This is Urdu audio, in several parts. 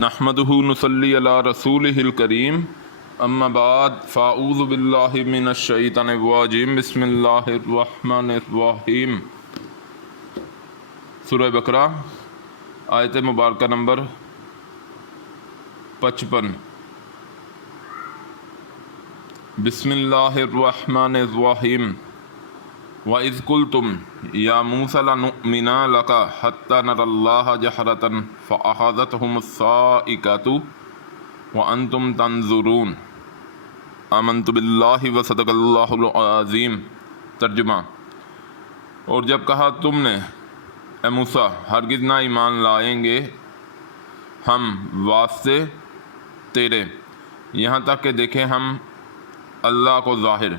نحمدہ نصلی علی رسولہ الکریم اما بعد فاعوذ باللہ من الشیطان الرجیم بسم اللہ الرحمن الرحیم۔ سورہ بقرہ آیت مبارکہ نمبر 55۔ بسم اللہ الرحمن الرحیم۔ وَإِذْ قُلْتُمْ يَا مُوسَىٰ لَنُؤْمِنَ لَكَ حَتَّىٰ نَرَى اللَّهَ جَهْرَةً فَأَخَذَتْهُمُ الصَّاعِقَةُ وَأَنْتُمْ تَنظُرُونَ۔ آمنت باللہ وصدق اللہ العظیم۔ ترجمہ: اور جب کہا تم نے اے موسیٰ ہرگز نہ ایمان لائیں گے ہم واسطے تیرے یہاں تک کہ دیکھیں ہم اللہ کو ظاہر،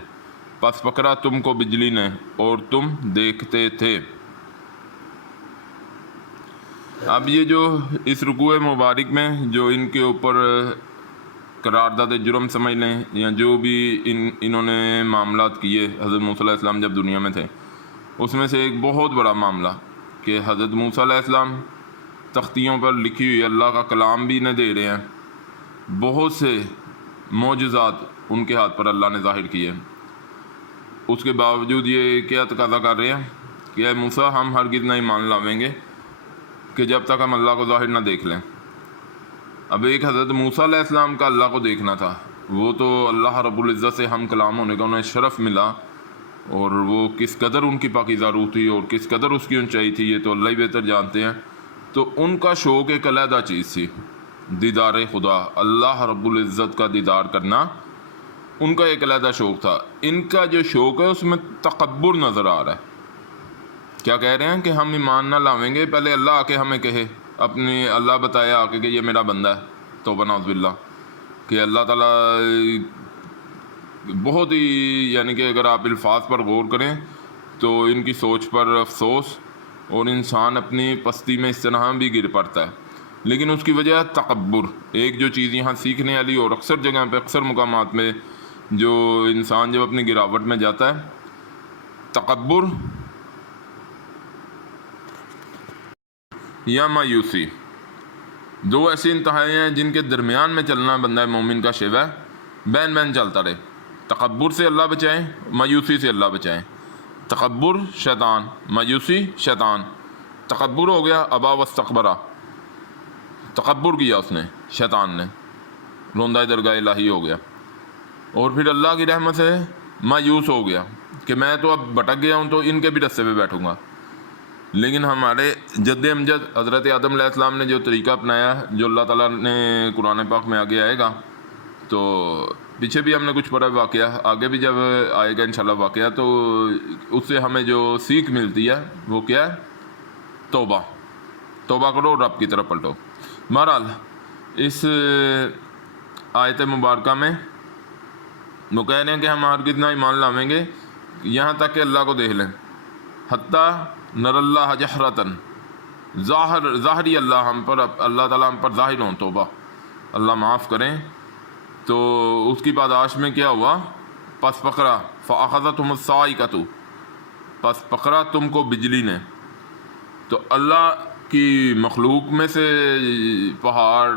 پس پکڑا تم کو بجلی نے اور تم دیکھتے تھے۔ اب یہ جو اس رکوع مبارک میں جو ان کے اوپر قرارداد جرم سمجھ لیں یا جو بھی انہوں نے معاملات کیے حضرت موسیٰ علیہ السلام جب دنیا میں تھے، اس میں سے ایک بہت بڑا معاملہ کہ حضرت موسیٰ علیہ السلام تختیوں پر لکھی ہوئی اللہ کا کلام بھی انہیں دے رہے ہیں، بہت سے معجزات ان کے ہاتھ پر اللہ نے ظاہر کیے، اس کے باوجود یہ کیا تقاضا کر رہے ہیں کہ اے موسیٰ ہم ہرگز نہ ایمان لاویں گے کہ جب تک ہم اللہ کو ظاہر نہ دیکھ لیں۔ اب ایک حضرت موسیٰ علیہ السلام کا اللہ کو دیکھنا تھا، وہ تو اللہ رب العزت سے ہم کلام ہونے کا انہیں شرف ملا، اور وہ کس قدر ان کی پاکیزہ روح تھی اور کس قدر اس کی اونچائی تھی یہ تو اللہ ہی بہتر جانتے ہیں۔ تو ان کا شوق ایک علیحدہ چیز تھی، دیدار خدا، اللہ رب العزت کا دیدار کرنا ان کا ایک علیحدہ شوق تھا۔ ان کا جو شوق ہے اس میں تکبر نظر آ رہا ہے۔ کیا کہہ رہے ہیں کہ ہم ایمان نہ لاویں گے، پہلے اللہ آ کے ہمیں کہے، اپنی اللہ بتایا آ کے کہ یہ میرا بندہ ہے، توبہ نعوذ باللہ، کہ اللہ تعالیٰ بہت ہی یعنی کہ اگر آپ الفاظ پر غور کریں تو ان کی سوچ پر افسوس، اور انسان اپنی پستی میں اس طرح بھی گر پڑتا ہے، لیکن اس کی وجہ ہے تکبر۔ ایک جو چیز یہاں سیکھنے والی اور اکثر جگہ پہ اکثر مقامات میں جو انسان جب اپنی گراوٹ میں جاتا ہے، تکبر یا مایوسی، دو ایسی انتہائیں ہیں جن کے درمیان میں چلنا بندہ مومن کا شیوہ ہے، بین بین چلتا رہے۔ تکبر سے اللہ بچائیں، مایوسی سے اللہ بچائیں۔ تکبر شیطان، مایوسی شیطان۔ تکبر ہو گیا ابا واستکبرا، تکبر کیا اس نے، شیطان نے، روندہ درگاہ الہی ہو گیا، اور پھر اللہ کی رحمت سے مایوس ہو گیا کہ میں تو اب بھٹک گیا ہوں تو ان کے بھی رستے پہ بیٹھوں گا۔ لیکن ہمارے جد امجد حضرت آدم علیہ السلام نے جو طریقہ اپنایا، جو اللہ تعالیٰ نے قرآن پاک میں آگے آئے گا، تو پیچھے بھی ہم نے کچھ پڑھا واقعہ، آگے بھی جب آئے گا انشاءاللہ واقعہ، تو اس سے ہمیں جو سیکھ ملتی ہے وہ کیا ہے؟ توبہ۔ توبہ کرو، رب کی طرف پلٹو۔ بہرحال اس آیت مبارکہ میں وہ کہہ رہے ہیں کہ ہم ہرگز نہ ایمان لاویں گے یہاں تک کہ اللہ کو دیکھ لیں، حتیٰ نر اللہ جہرتاً، ظاہری اللہ ہم پر، اللہ تعالیٰ ہم پر ظاہر ہوں، توبہ، اللہ معاف کریں۔ تو اس کی پاداش میں کیا ہوا؟ پس پکڑا فاخذتہم الصاعقۃ، پس پکڑا تم کو بجلی نے۔ تو اللہ کی مخلوق میں سے پہاڑ،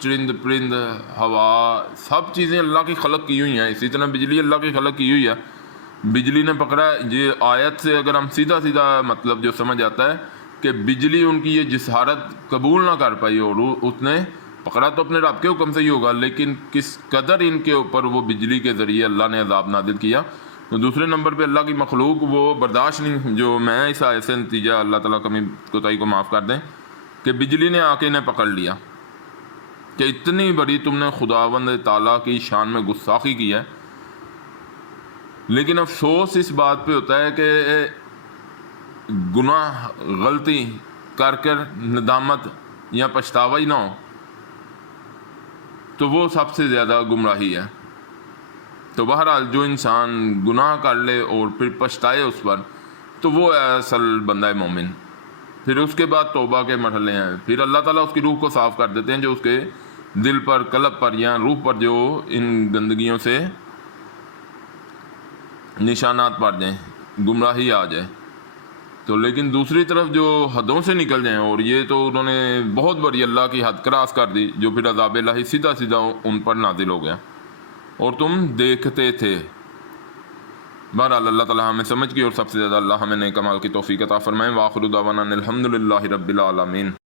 چرند پرند، ہوا، سب چیزیں اللہ کی خلق کی ہوئی ہیں، اسی طرح بجلی اللہ کی خلق کی ہوئی ہے۔ بجلی نے پکڑا، یہ آیت سے اگر ہم سیدھا سیدھا مطلب جو سمجھ آتا ہے کہ بجلی ان کی یہ جسارت قبول نہ کر پائی، اور اس نے پکڑا تو اپنے رب کے حکم سے ہی ہوگا، لیکن کس قدر ان کے اوپر وہ بجلی کے ذریعے اللہ نے عذاب نازل کیا۔ تو دوسرے نمبر پہ اللہ کی مخلوق وہ برداشت نہیں، جو میں اس آیت سے نتیجہ اللہ تعالیٰ کمی کوتاہی کو معاف کر دیں کہ بجلی نے آ کے انہیں پکڑ لیا کہ اتنی بڑی تم نے خداوند تعالیٰ کی شان میں گستاخی کی ہے۔ لیکن افسوس اس بات پہ ہوتا ہے کہ گناہ، غلطی کر کر ندامت یا پچھتاوا ہی نہ ہو تو وہ سب سے زیادہ گمراہی ہے۔ تو بہرحال جو انسان گناہ کر لے اور پھر پچھتائے اس پر، تو وہ اصل بندہ مومن۔ پھر اس کے بعد توبہ کے مرحلے ہیں، پھر اللہ تعالیٰ اس کی روح کو صاف کر دیتے ہیں، جو اس کے دل پر، قلب پر یا روح پر جو ان گندگیوں سے نشانات پڑ جائیں، گمراہی آ جائے، تو لیکن دوسری طرف جو حدوں سے نکل جائیں، اور یہ تو انہوں نے بہت بڑی اللہ کی حد کراس کر دی، جو پھر عذاب الہی سیدھا سیدھا ان پر نازل ہو گیا، اور تم دیکھتے تھے۔ بہرحال اللہ تعالیٰ ہمیں سمجھ کی اور سب سے زیادہ اللہ ہمیں نیک اعمال کی توفیق عطا فرمائیں۔ وآخر دعوانا ان الحمد للہ رب العالمین۔